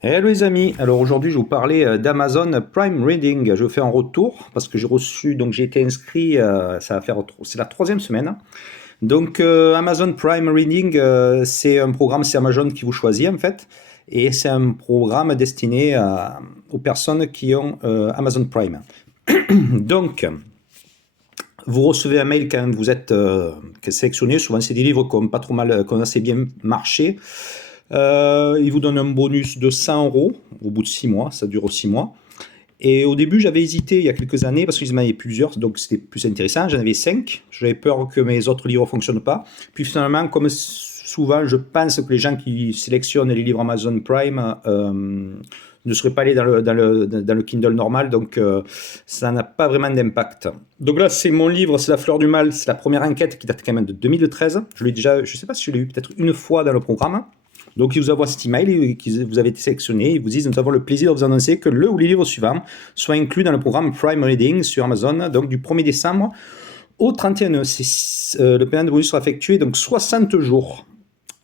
Hello les amis, alors aujourd'hui je vais vous parler d'Amazon Prime Reading. Je fais un retour parce que j'ai reçu, donc j'ai été inscrit, ça va faire, c'est la troisième semaine. Donc Amazon Prime Reading, c'est un programme, c'est Amazon qui vous choisit en fait, et c'est un programme destiné aux personnes qui ont Amazon Prime. Donc vous recevez un mail quand vous êtes sélectionné, souvent c'est des livres qui ont pas trop mal, qui ont assez bien marché. Il vous donne un bonus de 100 euros au bout de 6 mois, ça dure 6 mois. Et au début, j'avais hésité il y a quelques années parce qu'ils en avaient plusieurs, donc c'était plus intéressant. J'en avais 5. J'avais peur que mes autres livres ne fonctionnent pas. Puis finalement, comme souvent, je pense que les gens qui sélectionnent les livres Amazon Prime ne seraient pas allés dans le Kindle normal, donc ça n'a pas vraiment d'impact. Donc là, c'est mon livre, c'est La Fleur du Mal, c'est la première enquête qui date quand même de 2013. Je l'ai déjà, je ne sais pas si je l'ai eu peut-être une fois dans le programme. Donc, ils vous envoient cet email et vous avez été sélectionné. Ils vous disent: nous avons le plaisir de vous annoncer que le ou les livres suivants soient inclus dans le programme Prime Reading sur Amazon, donc du 1er décembre au 31. Le paiement de bonus sera effectué donc 60 jours.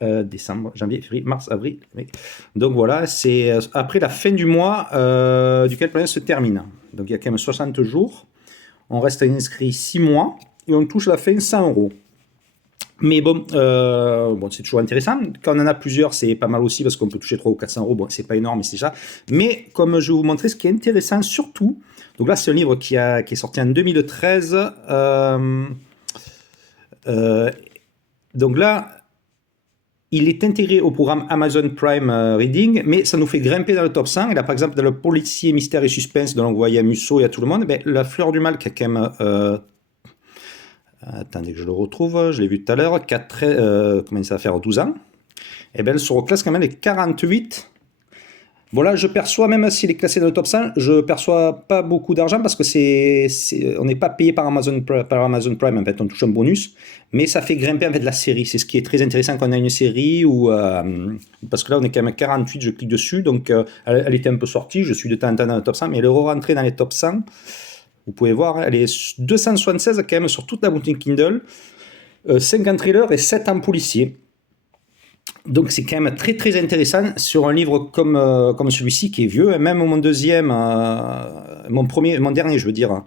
Décembre, janvier, février, mars, avril. Mai. Donc voilà, c'est après la fin du mois duquel le paiement se termine. Donc il y a quand même 60 jours. On reste inscrit 6 mois et on touche à la fin 100 euros. Mais bon, c'est toujours intéressant. Quand on en a plusieurs, c'est pas mal aussi parce qu'on peut toucher 300 ou 400 euros. Bon, c'est pas énorme, mais c'est ça. Mais comme je vais vous montrer, ce qui est intéressant surtout, donc là, c'est un livre qui est sorti en 2013. Donc là, il est intégré au programme Amazon Prime Reading, mais ça nous fait grimper dans le top 100. Et là, par exemple, dans le policier, mystère et suspense, dont on voyait à Musso et à tout le monde, La Fleur du Mal, qui a quand même... attendez que je le retrouve, je l'ai vu tout à l'heure, comment ça va faire 12 ans, et bien elle se reclasse quand même les 48. Voilà, je perçois, même s'il est classé dans le top 100, je perçois pas beaucoup d'argent parce que on n'est pas payé par Amazon Prime, en fait, on touche un bonus, mais ça fait grimper en fait la série. C'est ce qui est très intéressant quand on a une série parce que là on est quand même à 48, je clique dessus, donc elle était un peu sortie, je suis de temps en temps dans le top 100, mais elle est re-rentrée dans les top 100. Vous pouvez voir, elle est 276 quand même sur toute la boutique Kindle, 50 thrillers et 7 en policier. Donc c'est quand même très très intéressant sur un livre comme celui-ci qui est vieux. Même mon deuxième, mon dernier, je veux dire,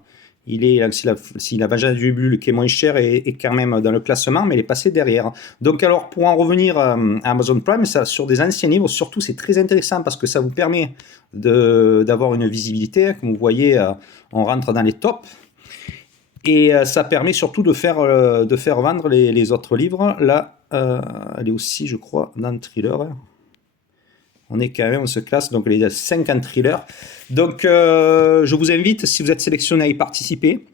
si la Vengeance du Bulle qui est moins cher est quand même dans le classement, mais il est passé derrière. Donc alors pour en revenir à Amazon Prime, ça, sur des anciens livres, surtout c'est très intéressant parce que ça vous permet d'avoir une visibilité. Comme vous voyez, on rentre dans les tops. Et ça permet surtout de faire vendre les autres livres. Là, elle est aussi, je crois, dans le thriller. On est quand même, on se classe, donc les 50 thrillers. Donc, je vous invite, si vous êtes sélectionné, à y participer.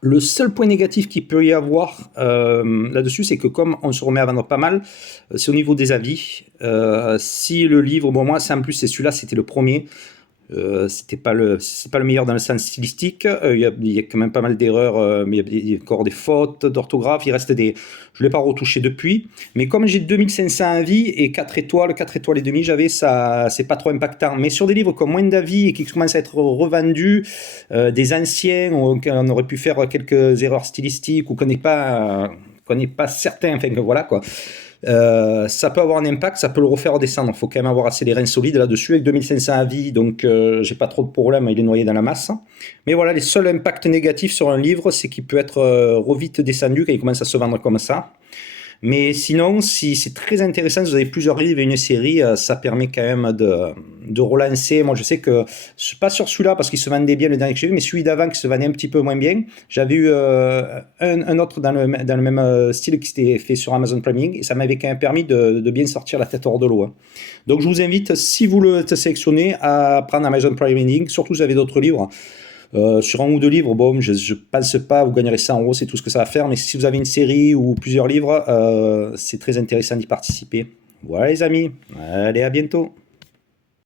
Le seul point négatif qu'il peut y avoir là-dessus, c'est que comme on se remet à vendre pas mal, c'est au niveau des avis. Si le livre, bon moi, c'est en plus, c'est celui-là, c'était le premier. C'est pas le meilleur dans le sens stylistique. Il y a quand même pas mal d'erreurs, mais il y a encore des fautes d'orthographe. Je l'ai pas retouché depuis. Mais comme j'ai 2500 avis et 4 étoiles et demi, j'avais ça, c'est pas trop impactant. Mais sur des livres qui ont moins d'avis et qui commencent à être revendus, des anciens, où on aurait pu faire quelques erreurs stylistiques ou qu'on n'est pas certain, enfin voilà quoi. Ça peut avoir un impact, ça peut le refaire descendre. Il faut quand même avoir assez les reins solides là-dessus. Avec 2500 avis, donc j'ai pas trop de problème, il est noyé dans la masse. Mais voilà, les seuls impacts négatifs sur un livre, c'est qu'il peut être revite descendu quand il commence à se vendre comme ça. Mais sinon, si c'est très intéressant, si vous avez plusieurs livres et une série, ça permet quand même de relancer. Moi, je sais que, je suis pas sur celui-là parce qu'il se vendait bien le dernier que j'ai vu, mais celui d'avant qui se vendait un petit peu moins bien. J'avais eu un autre dans le même style qui s'était fait sur Amazon Prime et ça m'avait quand même permis de bien sortir la tête hors de l'eau. Hein. Donc, je vous invite, si vous le sélectionnez, à prendre Amazon Prime Reading. Surtout si vous avez d'autres livres. Sur un ou deux livres, bon, je pense pas, vous gagnerez 100 euros, c'est tout ce que ça va faire. Mais si vous avez une série ou plusieurs livres, c'est très intéressant d'y participer. Voilà les amis, allez à bientôt.